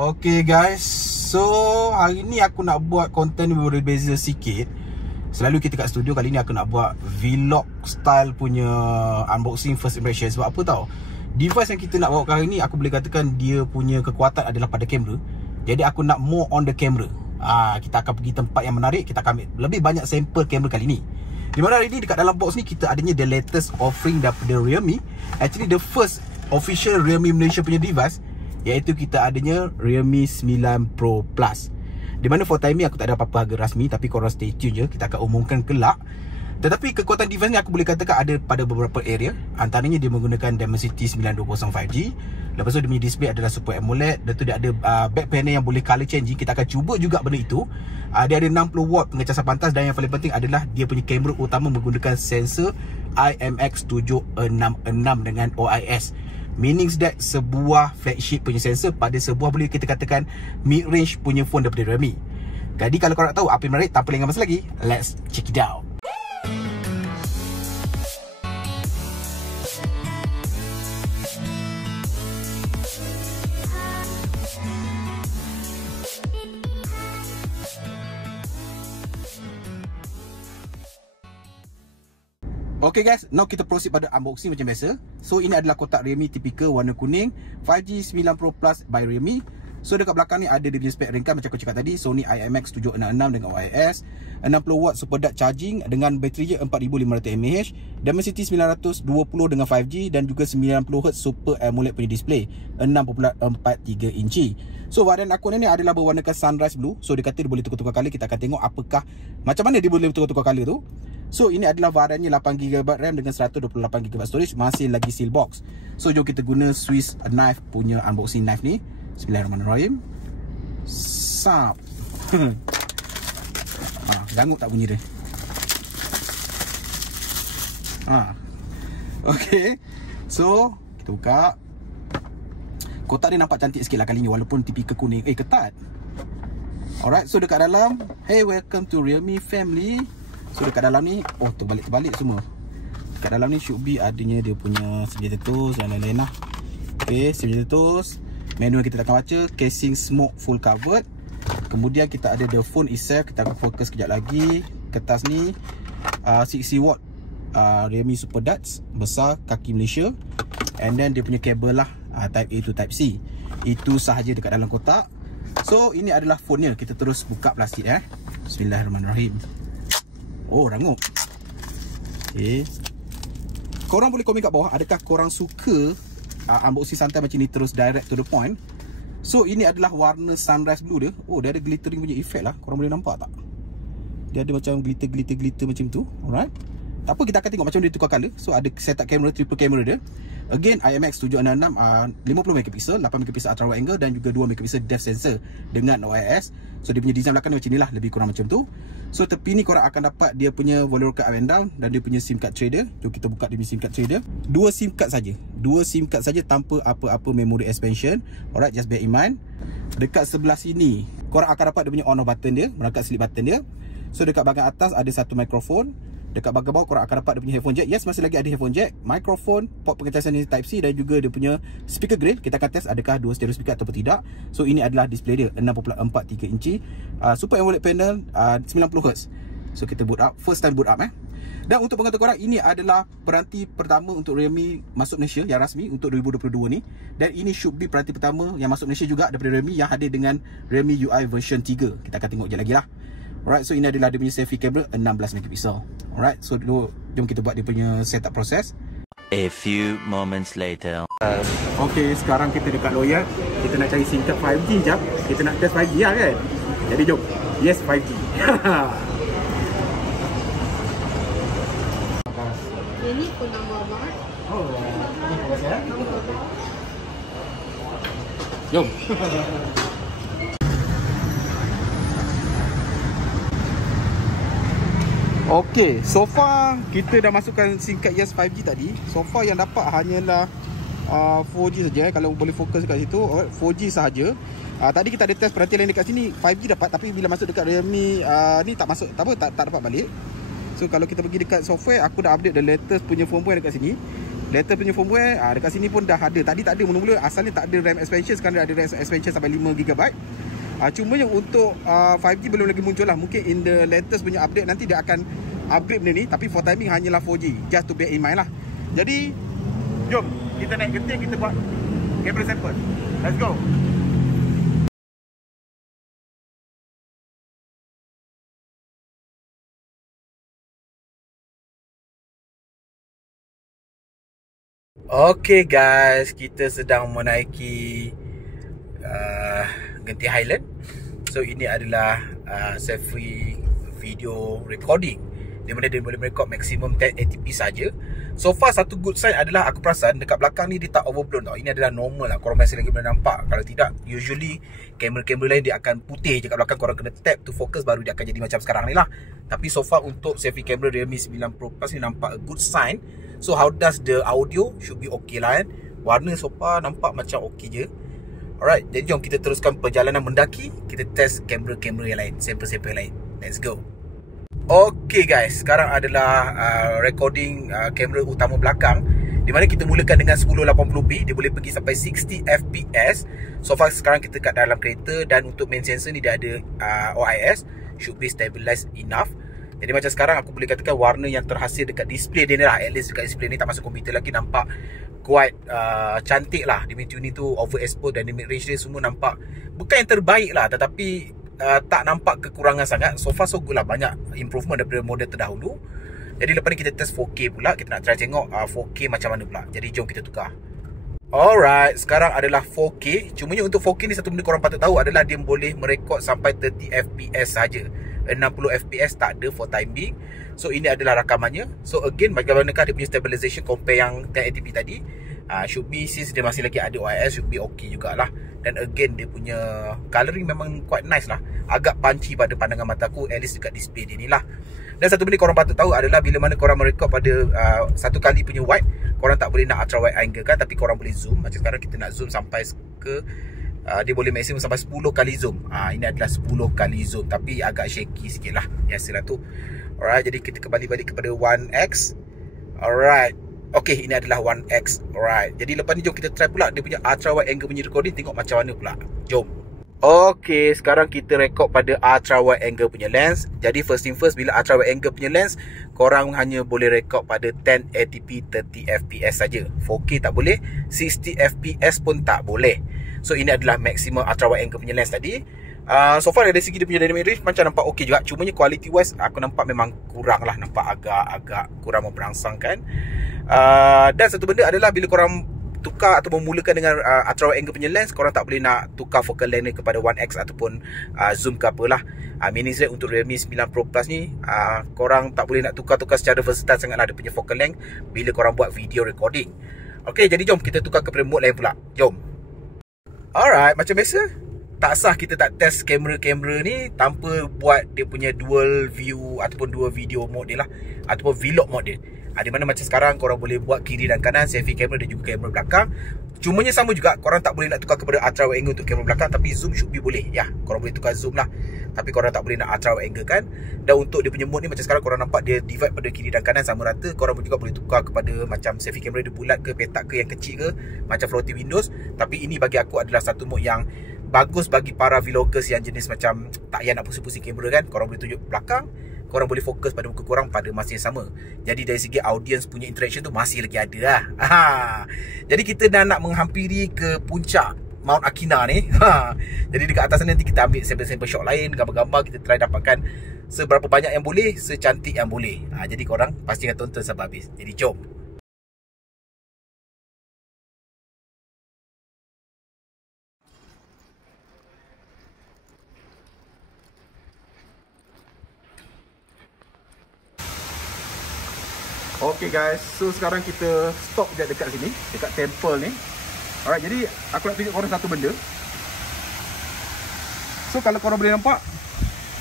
Okay guys, so hari ni aku nak buat konten berbeza sikit. Selalu kita kat studio, kali ni aku nak buat vlog style punya unboxing first impression. Sebab apa tau, device yang kita nak bawa hari ni, aku boleh katakan dia punya kekuatan adalah pada kamera. Jadi aku nak more on the camera. Kita akan pergi tempat yang menarik. Kita akan ambil lebih banyak sampel kamera kali ni. Di mana hari ni dekat dalam box ni kita adanya the latest offering daripada Realme. Actually the first official Realme Malaysia punya device, iaitu kita adanya Realme 9 Pro Plus. Di mana for time ni aku tak ada apa-apa harga rasmi, tapi korang stay tune je, kita akan umumkan kelak. Tetapi kekuatan device ni aku boleh katakan ada pada beberapa area. Antaranya dia menggunakan Dimensity 9205 5G. Lepas tu dia punya display adalah Super AMOLED. Dan tu dia ada back panel yang boleh color changing. Kita akan cuba juga benda itu. Dia ada 60W pengecasan pantas. Dan yang paling penting adalah dia punya kamera utama menggunakan sensor IMX766 dengan OIS. Meaning that sebuah flagship punya sensor pada sebuah, boleh kita katakan, mid-range punya phone daripada Realme. Jadi kalau korang nak tahu apa yang menarik, tanpa lengah masa lagi, let's check it out. Okay guys, now kita proceed pada unboxing macam biasa. So ini adalah kotak Realme typical warna kuning 5G 9 Pro Plus by Realme. So dekat belakang ni ada dia punya spek ringkas macam aku cakap tadi. Sony IMX766 dengan OIS, 60W super dark charging dengan bateri 4500 mAh, Dimensity 920 dengan 5G dan juga 90Hz super AMOLED punya display 6.43 inci. So varian akun ni adalah berwarnakan sunrise blue. So dia kata dia boleh tukar-tukar color. Kita akan tengok apakah, macam mana dia boleh tukar-tukar color tu. So ini adalah variannya 8GB RAM dengan 128GB storage, masih lagi seal box. So jom kita guna Swiss knife punya unboxing knife ni. Bismillahirrahmanirrahim. Sap. Ganggu tak bunyi dia. Okay. So kita buka. Kotak ni nampak cantik sikit lah kali ni, walaupun tipikal kuning. Ketat. Alright, so dekat dalam, hey, welcome to Realme family. So dekat dalam ni, terbalik-terbalik semua. Dekat dalam ni should be adanya dia punya senjata tools dan lain-lain lah. Okay, senjata tools. Manual kita akan baca. Casing smoke full covered. Kemudian kita ada the phone itself. Kita akan fokus kejap lagi. Kertas ni 60W Realme Super Darts besar, kaki Malaysia. And then dia punya kabel lah, Type A to Type C. Itu sahaja dekat dalam kotak. So ini adalah phone-nya. Kita terus buka plastik Bismillahirrahmanirrahim. Rangup. Okay. Korang boleh komen kat bawah, adakah korang suka unboxing santai macam ni, terus direct to the point. So ini adalah warna sunrise blue dia. Dia ada glittering punya effect lah. Korang boleh nampak tak? Dia ada macam glitter macam tu. Alright. Tak apa, kita akan tengok macam dia tukar color. So ada setup kamera, triple kamera dia. Again IMX766 50MP, 8MP ultra wide angle dan juga 2MP depth sensor dengan OIS. So dia punya design belakang ni macam ni lah, lebih kurang macam tu. So tepi ni korang akan dapat dia punya volume rocker up and down dan dia punya SIM card trader. Jom kita buka dia punya SIM card trader. Dua SIM card saja tanpa apa-apa memory expansion. Alright, just bear in mind. Dekat sebelah sini korang akan dapat dia punya on off button dia, merangkap slip button dia. So dekat bahagian atas ada satu mikrofon. Dekat bahagian bawah korang akan dapat dia punya headphone jack. Yes, masih lagi ada headphone jack, mikrofon, port pengecasan Type C dan juga dia punya speaker grill. Kita akan test adakah dua stereo speaker ataupun tidak. So ini adalah display dia 6.43 inci, Super AMOLED panel, 90Hz. So kita boot up, first time boot up Dan untuk pengetahuan korang, ini adalah peranti pertama untuk Realme masuk Malaysia yang rasmi untuk 2022 ni. Dan ini should be peranti pertama yang masuk Malaysia juga daripada Realme yang hadir dengan Realme UI version 3. Kita akan tengok je lagi lah. Alright, so ini adalah dia punya selfie camera 16MP. Alright, so dulu jom kita buat dia punya setup proses. A few moments later. Okay, sekarang kita dekat Loyal. Kita nak cari SIM card 5G jap. Kita nak test 5G lah kan. Jadi jom. Yes, 5G. Ini pun nama abang. Terima kasih. Jom. Okay, so far kita dah masukkan SIM card Yes 5G tadi. So far yang dapat hanyalah 4G saja. Kalau boleh fokus kat situ, 4G sahaja. Tadi kita ada test peranti lain dekat sini, 5G dapat, tapi bila masuk dekat Realme ni tak masuk, tak dapat balik. So kalau kita pergi dekat software, aku dah update the latest punya firmware dekat sini. latest punya firmware. Dekat sini pun dah ada. Tadi tak ada, mula-mula asalnya tak ada RAM expansion, sekarang ada RAM expansion sampai 5GB. Cuma yang untuk 5G belum lagi muncul lah. Mungkin in the latest punya update nanti dia akan upgrade benda ni. Tapi for timing hanyalah 4G, just to bear in mind lah. Jadi jom kita naik geting, kita buat camera sample. Let's go. Okay guys, kita sedang menaiki Genting Highland. So ini adalah selfie video recording, di mana dia boleh merekod maksimum 1080p saja. So far satu good sign adalah aku perasan dekat belakang ni dia tak overblown tau. Ini adalah normal lah, korang masih lagi boleh nampak. Kalau tidak, usually kamera-kamera lain dia akan putih je kat belakang, korang kena tap to focus baru dia akan jadi macam sekarang ni lah. Tapi so far untuk selfie camera Realme 9 Pro Plus ni nampak a good sign. So how does the audio? Should be okay lah kan. Warna so far nampak macam okay je. Alright, jadi jom kita teruskan perjalanan mendaki. Kita test kamera-kamera yang lain, sampel-sampel yang lain. Let's go. Okay guys, sekarang adalah recording kamera utama belakang, di mana kita mulakan dengan 1080p. Dia boleh pergi sampai 60 fps. So far sekarang kita kat dalam kereta, dan untuk main sensor ni dia ada OIS, should be stabilized enough. Jadi macam sekarang aku boleh katakan warna yang terhasil dekat display dia ni lah, at least dekat display ni, tak masuk komputer lagi, nampak quite cantik lah. Dynamic tuning tu, overexpose, dynamic range dia semua nampak bukan yang terbaik lah, tetapi tak nampak kekurangan sangat. So far so good lah, banyak improvement daripada model terdahulu. Jadi lepas ni kita test 4K pula. Kita nak try tengok 4K macam mana pula. Jadi jom kita tukar. Alright, sekarang adalah 4K. Cumanya untuk 4K ni satu benda korang patut tahu adalah dia boleh merekod sampai 30 fps saja. 60 fps tak ada for time being. So ini adalah rakamannya. So again, bagaimanakah dia punya stabilization compare yang 1080p tadi? Should be, since dia masih lagi ada OIS, should be okay jugalah. Dan again, dia punya colouring memang quite nice lah. Agak punchy pada pandangan mataku, at least dekat display dia ni lah. Dan satu benda korang patut tahu adalah bila mana korang merekod pada satu kali punya wide, korang tak boleh nak ultra wide angle kan, tapi korang boleh zoom. Macam sekarang kita nak zoom sampai ke dia boleh maksimum sampai 10 kali zoom. Ini adalah 10 kali zoom, tapi agak shaky sikit lah, biasalah tu. Alright, jadi kita kembali balik kepada 1x. Alright, okay, ini adalah 1x. Alright, jadi lepas ni jom kita try pula dia punya ultra wide angle punya recording, tengok macam mana pula. Jom. Okay, sekarang kita rekod pada ultra wide angle punya lens. Jadi first thing first, bila ultra wide angle punya lens, korang hanya boleh rekod pada 1080p 30 fps saja. 4K tak boleh, 60 fps pun tak boleh. So ini adalah maximum ultra wide angle punya lens tadi. So far dari segi dia punya dynamic range macam nampak okey juga. Cumanya quality wise aku nampak memang kurang lah, nampak agak kurang memberangsangkan. Dan satu benda adalah bila korang tukar atau memulakan dengan ultra wide angle punya lens, korang tak boleh nak tukar focal length ni kepada 1x ataupun zoom ke apalah. Meaning that untuk Realme 9 Pro Plus ni korang tak boleh nak tukar-tukar secara versatile sangatlah dia punya focal length bila korang buat video recording. Okay, jadi jom kita tukar kepada mode lain pula. Jom. Alright, macam biasa, tak sah kita tak test kamera-kamera ni tanpa buat dia punya dual view ataupun dual video mode dia lah, ataupun vlog mode dia. Di mana macam sekarang korang boleh buat kiri dan kanan selfie kamera dan juga kamera belakang. Cumanya sama juga, korang tak boleh nak tukar kepada ultra wide angle untuk kamera belakang, tapi zoom should be boleh. Ya, korang boleh tukar zoom lah, tapi korang tak boleh nak ultra wide angle kan. Dan untuk dia punya mode ni macam sekarang korang nampak dia divide pada kiri dan kanan sama rata. Korang juga boleh tukar kepada macam selfie kamera dia bulat ke, petak ke, yang kecil ke, macam floating windows. Tapi ini bagi aku adalah satu mode yang bagus bagi para vloggers yang jenis macam tak payah nak pusing-pusing kamera kan. Korang boleh tunjuk belakang, korang boleh fokus pada muka korang pada masa yang sama. Jadi dari segi audience punya interaction tu masih lagi ada lah. Jadi kita dah nak menghampiri ke puncak Mount Akina ni. Jadi dekat atas nanti kita ambil sampel-sampel shot lain, gambar-gambar, kita try dapatkan seberapa banyak yang boleh, secantik yang boleh. Jadi korang pastikan tonton sampai habis. Jadi jom. Okay guys, so sekarang kita stop je dekat sini, dekat temple ni. Alright, jadi aku nak tunjuk korang satu benda. So kalau korang boleh nampak,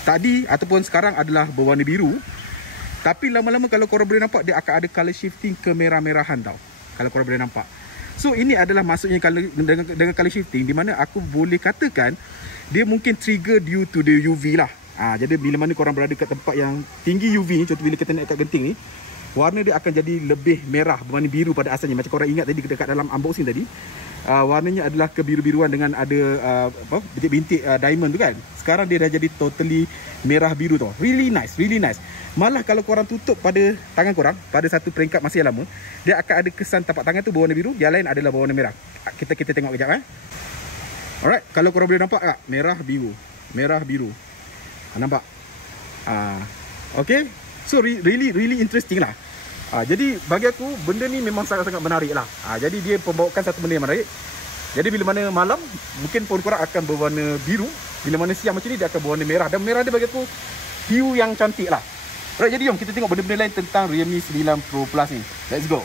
tadi ataupun sekarang adalah berwarna biru, tapi lama-lama kalau korang boleh nampak, dia akan ada color shifting ke merah-merahan tau. Kalau korang boleh nampak. So ini adalah maksudnya dengan color shifting, di mana aku boleh katakan dia mungkin trigger due to the UV lah. Jadi bila mana korang berada kat tempat yang tinggi UV ni, contoh bila kita naik kat Genting ni, warna dia akan jadi lebih merah berbanding biru pada asalnya. Macam korang ingat tadi dekat dalam unboxing tadi, warnanya adalah kebiru-biruan dengan ada bintik-bintik diamond tu kan. Sekarang dia dah jadi totally merah biru tu. Really nice, really nice. Malah kalau korang tutup pada tangan korang pada satu peringkat masa yang lama, dia akan ada kesan tapak tangan tu berwarna biru, yang lain adalah berwarna merah. Kita tengok kejap Alright, kalau korang boleh nampak tak? Merah biru, merah biru. Nampak? Okay. So really interesting lah. Jadi bagi aku benda ni memang sangat-sangat menarik lah. Jadi dia pembawakan satu benda yang menarik. Jadi bila mana malam mungkin phone korang akan berwarna biru, bila mana siang macam ni dia akan berwarna merah. Dan merah dia bagi aku hue yang cantik lah. Alright, jadi jom kita tengok benda-benda lain tentang Realme 9 Pro Plus ni. Let's go.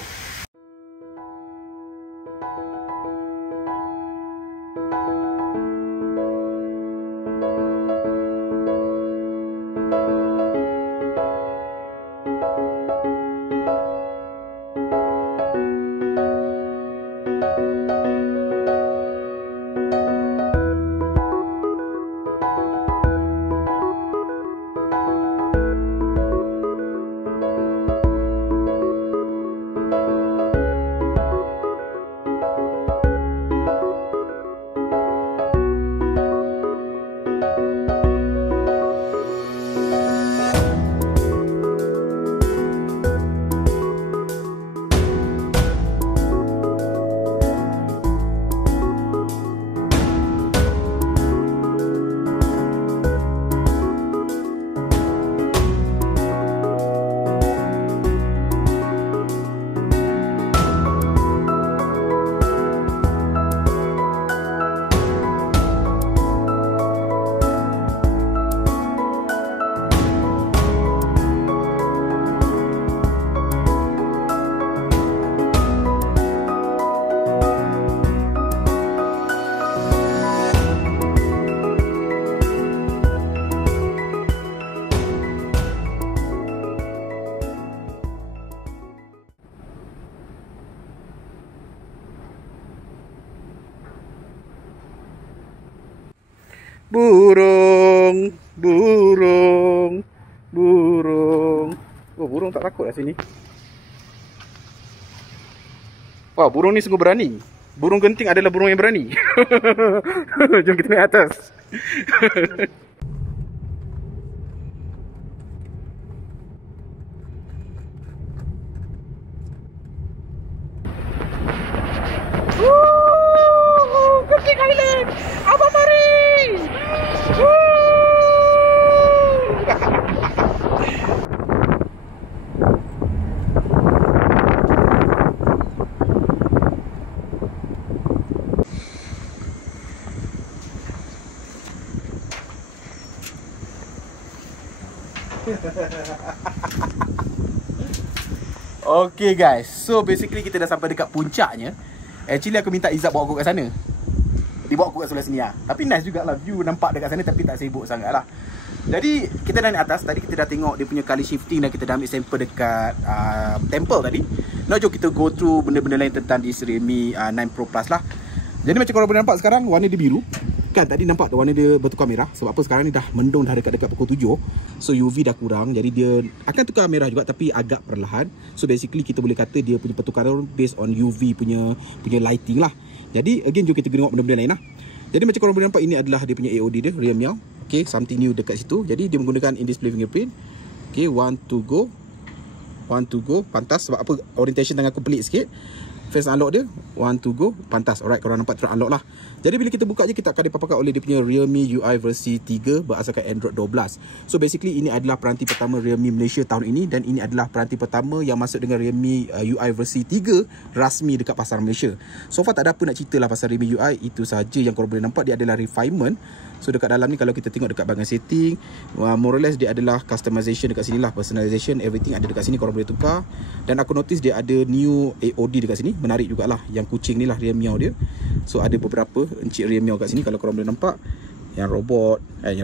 Burung. Oh, burung tak takut kat sini. Wah, burung ni sungguh berani. Burung genting adalah burung yang berani. Jom kita naik atas. Genting Island. Abang mari. Okay guys, so basically kita dah sampai dekat puncaknya. Actually aku minta Izzat bawa aku kat sana. Dia bawa aku kat sebelah sini lah. Tapi nice jugalah view nampak dekat sana, tapi tak sibuk sangat lah. Jadi kita dah naik atas. Tadi kita dah tengok dia punya color shifting dan kita dah ambil sampel dekat temple tadi. Now jom kita go through benda-benda lain tentang di Realme 9 Pro Plus lah. Jadi macam korang boleh nampak sekarang warna dia biru. Kan tadi nampak warna dia bertukar merah. Sebab apa, sekarang ni dah mendung dah dekat-dekat pukul 7. So UV dah kurang, jadi dia akan tukar merah juga tapi agak perlahan. So basically kita boleh kata dia punya pertukaran based on UV punya lighting lah. Jadi again jom kita tengok benda-benda lain lah. Jadi macam korang boleh nampak, ini adalah dia punya AOD dia, Realme Meow. Okay, something new dekat situ. Jadi dia menggunakan in-display fingerprint. Okay, 1 to go. Pantas. Sebab apa, orientation tangan aku pelik sikit. Face unlock dia 1 to go, pantas. Alright, korang nampak terus unlock lah. Jadi bila kita buka je, kita akan dipaparkan oleh dia punya Realme UI versi 3 berasaskan Android 12. So basically ini adalah peranti pertama Realme Malaysia tahun ini, dan ini adalah peranti pertama yang masuk dengan Realme UI versi 3 rasmi dekat pasar Malaysia. So far tak ada apa nak cerita lah pasal Realme UI. Itu saja yang korang boleh nampak, dia adalah refinement. So dekat dalam ni kalau kita tengok dekat bahagian setting, more or less dia adalah customization dekat sini lah, personalization, everything ada dekat sini, korang boleh tukar. Dan aku notice dia ada new AOD dekat sini, menarik jugalah. Yang kucing ni lah Realme Meow dia. So ada beberapa encik Realme Meow kat sini kalau korang boleh nampak. Yang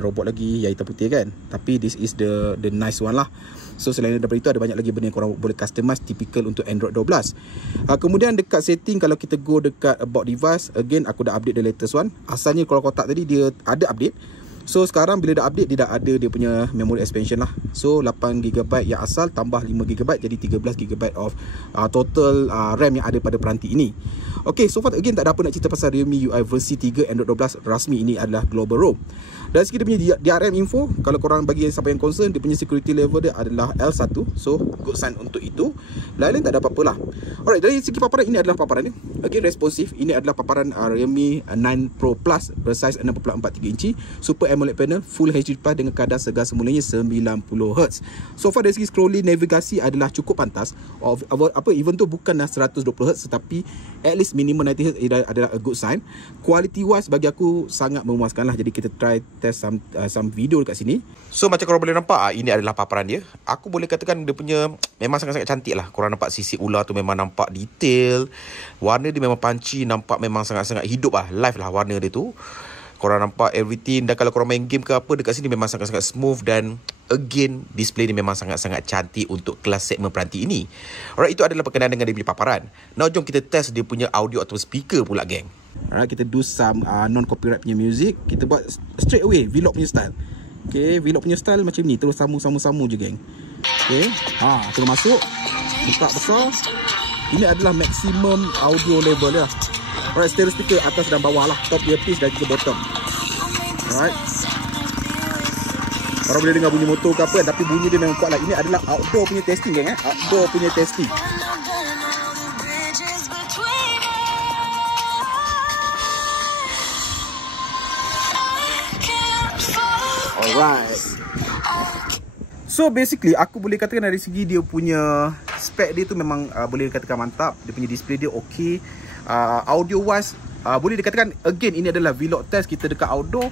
robot lagi, yang hitam putih kan. Tapi this is the nice one lah. So selain daripada itu, ada banyak lagi benda yang korang boleh customize typical untuk Android 12. Kemudian dekat setting, kalau kita go dekat about device, again aku dah update the latest one. Asalnya kalau kotak tadi dia ada update. So sekarang bila dah update, dia dah ada dia punya memory expansion lah. So 8GB yang asal tambah 5GB, jadi 13GB of total RAM yang ada pada peranti ini. Okay, so far again tak ada apa nak cerita pasal Realme UI versi 3 Android 12 rasmi. Ini adalah global ROM. Dari segi dia punya DRM info, kalau korang bagi siapa yang concern, dia punya security level dia adalah L1. So good sign untuk itu. Lain-lain tak ada apa-apa lah. Alright, dari segi paparan, ini adalah paparan ni. Again responsif. Ini adalah paparan Realme 9 Pro Plus bersaiz 6.43 inci, Super AMOLED panel, Full HD Plus dengan kadar segar semulanya 90Hz. So far dari segi scrolling navigasi adalah cukup pantas. Even tu bukanlah 120Hz, tetapi at least minimum 90Hz adalah a good sign. Quality wise bagi aku sangat memuaskan lah. Jadi kita try test some video dekat sini. So macam korang boleh nampak, ini adalah paparan dia. Aku boleh katakan dia punya memang sangat-sangat cantik lah. Korang nampak sisi ular tu memang nampak detail. Warna dia memang punchy, nampak memang sangat-sangat hidup lah, live lah warna dia tu. Korang nampak everything. Dan kalau korang main game ke apa, dekat sini memang sangat-sangat smooth. Dan again, display ni memang sangat-sangat cantik untuk kelas segmen peranti ini. Alright, itu adalah berkenaan dengan dia punya paparan. Now jom kita test dia punya audio atau speaker pula, geng. Alright, kita do some non-copyright punya music. Kita buat straight away vlog punya style. Okay, vlog punya style macam ni. Terus sambung je, geng. Okay, terus masuk. Buka besar. Ini adalah maximum audio level dia. Alright, stereo speaker atas dan bawah lah. Top earpiece dan juga bottom. Alright. Korang boleh dengar bunyi motor ke apa, tapi bunyi dia memang kuat lah. Ini adalah outdoor punya testing, geng. Outdoor punya testing. Alright. So basically aku boleh katakan dari segi dia punya spek dia tu memang boleh dikatakan mantap. Dia punya display dia okey. Audio wise boleh dikatakan again ini adalah vlog test kita dekat outdoor.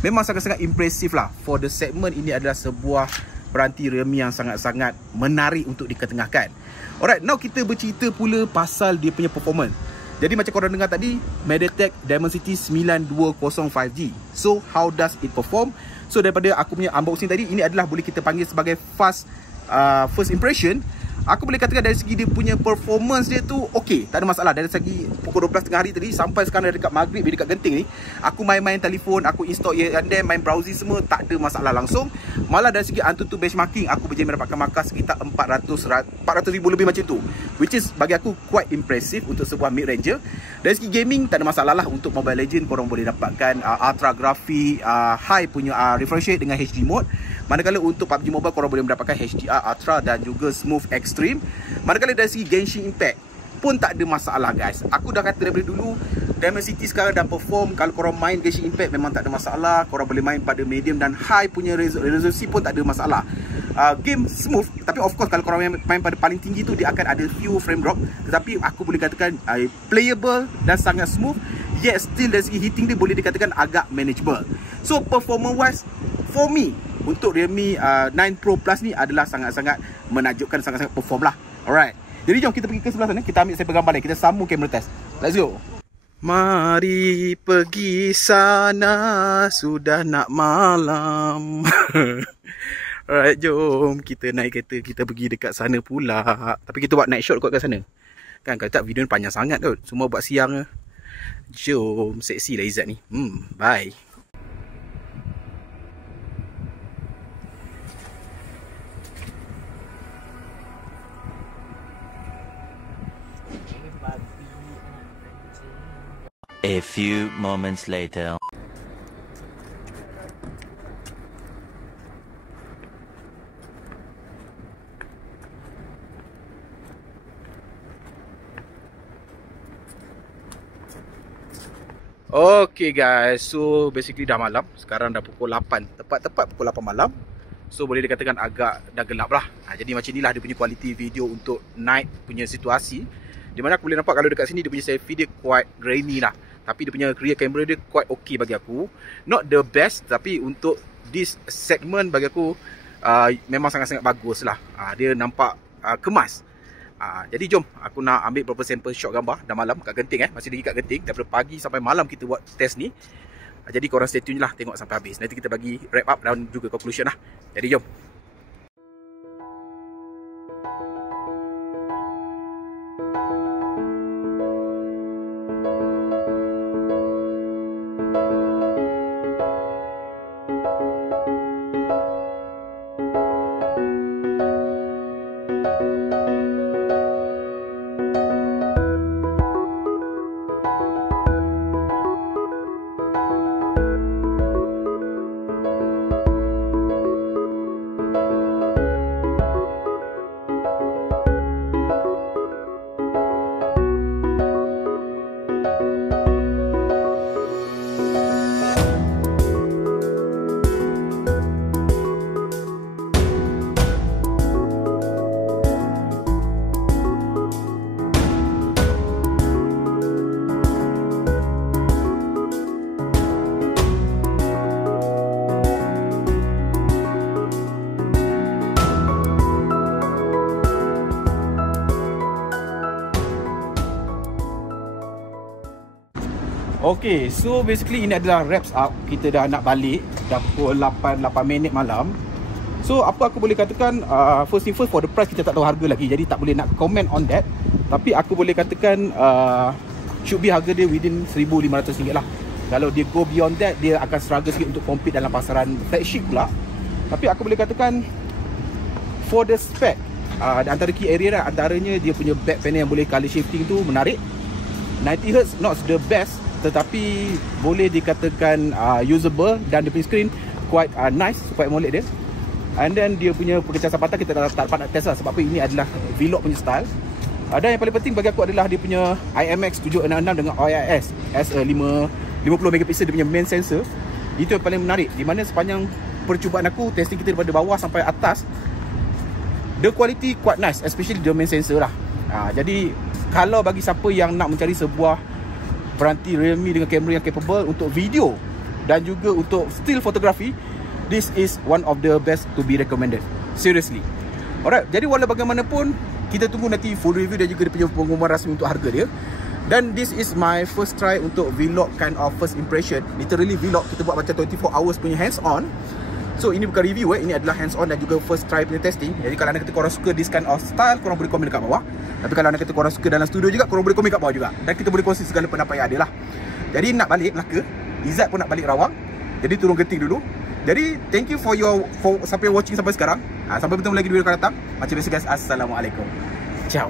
Memang sangat-sangat impresif lah. For the segment, ini adalah sebuah peranti Realme yang sangat-sangat menarik untuk diketengahkan. Alright, now kita bercerita pula pasal dia punya performance. Jadi macam korang dengar tadi, MediaTek Dimensity 9205G. So how does it perform? So daripada aku punya unboxing tadi, ini adalah boleh kita panggil sebagai first impression. Aku boleh katakan dari segi dia punya performance dia tu okey, tak ada masalah. Dari segi pukul 12 tengah hari tadi sampai sekarang dekat maghrib, dekat Genting ni, aku main-main telefon, aku install Yandex, main browsing semua, tak ada masalah langsung. Malah dari segi AnTuTu benchmarking, aku berjaya mendapatkan markah sekitar 400,000 lebih macam tu, which is bagi aku quite impressive untuk sebuah mid-ranger. Dari segi gaming, tak ada masalah lah. Untuk Mobile Legends korang boleh dapatkan ultra graphic, high punya refresh rate dengan HD mode. Manakala untuk PUBG Mobile korang boleh mendapatkan HDR Ultra dan juga Smooth Extreme. Manakala dari segi Genshin Impact pun tak ada masalah, guys. Aku dah kata daripada dulu, Dimensity sekarang dah perform. Kalau korang main Genshin Impact memang tak ada masalah. Korang boleh main pada medium dan high punya resolusi pun tak ada masalah. Game smooth. Tapi of course kalau korang main pada paling tinggi tu, dia akan ada few frame drop. Tetapi aku boleh katakan playable dan sangat smooth. Yet still dari segi hitting dia boleh dikatakan agak manageable. So performance wise, for me, untuk Realme 9 Pro Plus ni adalah sangat-sangat menakjubkan, sangat-sangat perform lah. Alright. Jadi jom kita pergi ke sebelah sana. Kita ambil sampel gambar lain. Kita sambung kamera test. Let's go. Mari pergi sana, sudah nak malam. Alright, jom kita naik kereta. Kita pergi dekat sana pula. Tapi kita buat night shot kot kat sana. Kan kalau tak video ni panjang sangat kot. Semua buat siang. Jom. Seksi lah Izzat ni. Bye. A few moments later. Okay guys, so basically dah malam. Sekarang dah pukul 8. Tepat pukul 8 malam. So boleh dikatakan agak dah gelap lah. Jadi macam inilah dia punya quality video untuk night punya situasi. Di mana aku boleh nampak kalau dekat sini dia punya selfie dia quite grainy lah. Tapi dia punya rear camera dia quite okay bagi aku. Not the best, tapi untuk this segment bagi aku memang sangat-sangat bagus lah. Dia nampak kemas. Jadi jom aku nak ambil beberapa sampel shot gambar dah malam kat Genting. Masih lagi kat Genting. Daripada pagi sampai malam kita buat test ni. Jadi korang stay tune lah, tengok sampai habis. Nanti kita bagi wrap up dan juga conclusion lah. Jadi jom. Okay, so basically ini adalah wraps up. Kita dah nak balik, dah pukul 8 minit malam. So apa aku boleh katakan, first thing first, for the price kita tak tahu harga lagi, jadi tak boleh nak comment on that. Tapi aku boleh katakan should be harga dia within RM1,500 lah. Kalau dia go beyond that, dia akan struggle sikit untuk compete dalam pasaran flagship pula. Tapi aku boleh katakan for the spec, antara key area lah, antaranya dia punya back panel yang boleh color shifting tu menarik. 90Hz not the best, tetapi boleh dikatakan usable, dan dia punya screen quite nice, quite molek dia. And then dia punya pengecasan patah kita tak dapat nak test lah, sebab apa ini adalah vlog punya style. Dan yang paling penting bagi aku adalah dia punya IMX 766 dengan OIS as a 50 megapixel dia punya main sensor. Itu yang paling menarik, di mana sepanjang percubaan aku testing kita daripada bawah sampai atas, the quality quite nice, especially the main sensor lah. Jadi kalau bagi siapa yang nak mencari sebuah peranti Realme dengan kamera yang capable untuk video dan juga untuk still photography, this is one of the best to be recommended. Seriously. Alright, jadi walau bagaimanapun, kita tunggu nanti full review dan juga dia punya pengumuman rasmi untuk harga dia. Dan this is my first try untuk vlog, kind of first impression. Literally vlog, kita buat macam 24 hours punya hands on. So ini bukan review ini adalah hands on dan juga first try punya testing. Jadi kalau anda kata korang suka this kind of style, korang boleh komen dekat bawah. Tapi kalau anda kata korang suka dalam studio juga, korang boleh komen kat bawah juga. Dan kita boleh kongsi segala pendapat yang ada lah. Jadi nak balik Melaka, Izzat pun nak balik Rawang. Jadi turun Genting dulu. Jadi thank you for sampai watching sampai sekarang. Sampai bertemu lagi di video akan datang. Macam biasa guys, assalamualaikum. Ciao.